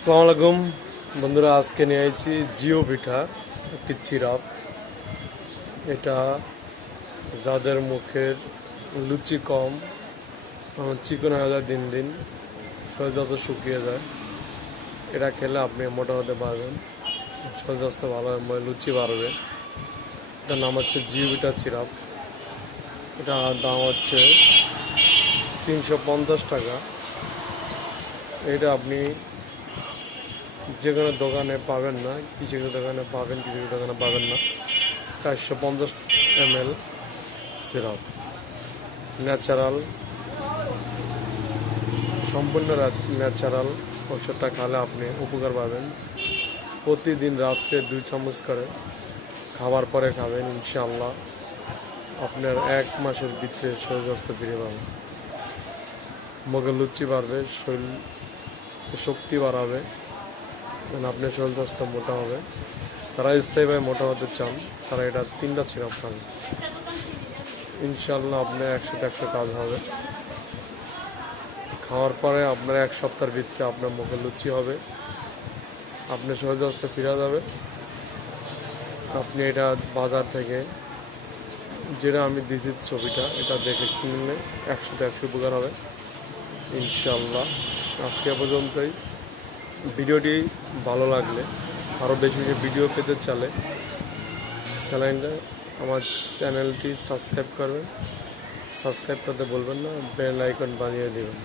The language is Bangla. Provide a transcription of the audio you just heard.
আসসালামু আলাইকুম। বন্ধুরা, আজকে নিয়ে এসেছি জিও পিঠা একটি চিরাপ। এটা যাদের মুখের লুচি কম চিকন হয়ে যায় দিন দিন যত শুকিয়ে যায়, এটা খেলে আপনি মোটা হতে পারবেন স্বাস্থ্য ভালো মানে লুচি বাড়বে। এটার নাম হচ্ছে জিও পিঠা চিরাপ। এটা দাম হচ্ছে তিনশো পঞ্চাশ টাকা। এটা আপনি যে কোনো দোকানে পাবেন না, কিছু কিছু দোকানে পাবেন, কিছু কিছু দোকানে পাবেন না। চারশো পঞ্চাশ এম এল সিরাপ। ন্যাচারাল। সম্পূর্ণ ন্যাচারাল ওষুধটা খালে আপনি উপকার পাবেন। প্রতিদিন রাত্রে দুই চামচ করে খাবার পরে খাবেন, ইনশাআল্লাহ। আপনার এক মাসের ভিতরে স্বাস্থ্য ফিরে পাবেন। মুখে লুচি বাড়বে, শরীর শক্তি বাড়াবে। মানে আপনার শরীর স্বাস্থ্য মোটা হবে। তারা স্থায়ীভাবে মোটা হতে চান, তারা এটা তিনটা সিরাপ খান ইনশাল্লাহ আপনার একশোতে একশো কাজ হবে। খাওয়ার পরে আপনার এক সপ্তাহের ভিতরে আপনার মুখে লুচি হবে। আপনার শরীর স্বাস্থ্য ফিরে যাবে। আপনি এটা বাজার থেকে যেটা আমি দিয়েছি ছবিটা, এটা দেখে কিনলে একশোতে একশো উপকার হবে। ইনশাল্লাহ আজকে পর্যন্তই। ভিডিওটি ভালো লাগলে, আরও বেশি বেশি ভিডিও পেতে চালে চ্যানেলটা, আমার চ্যানেলটি সাবস্ক্রাইব করবেন। সাবস্ক্রাইব করতে বলবেন না, বেল আইকন বানিয়ে দেবেন।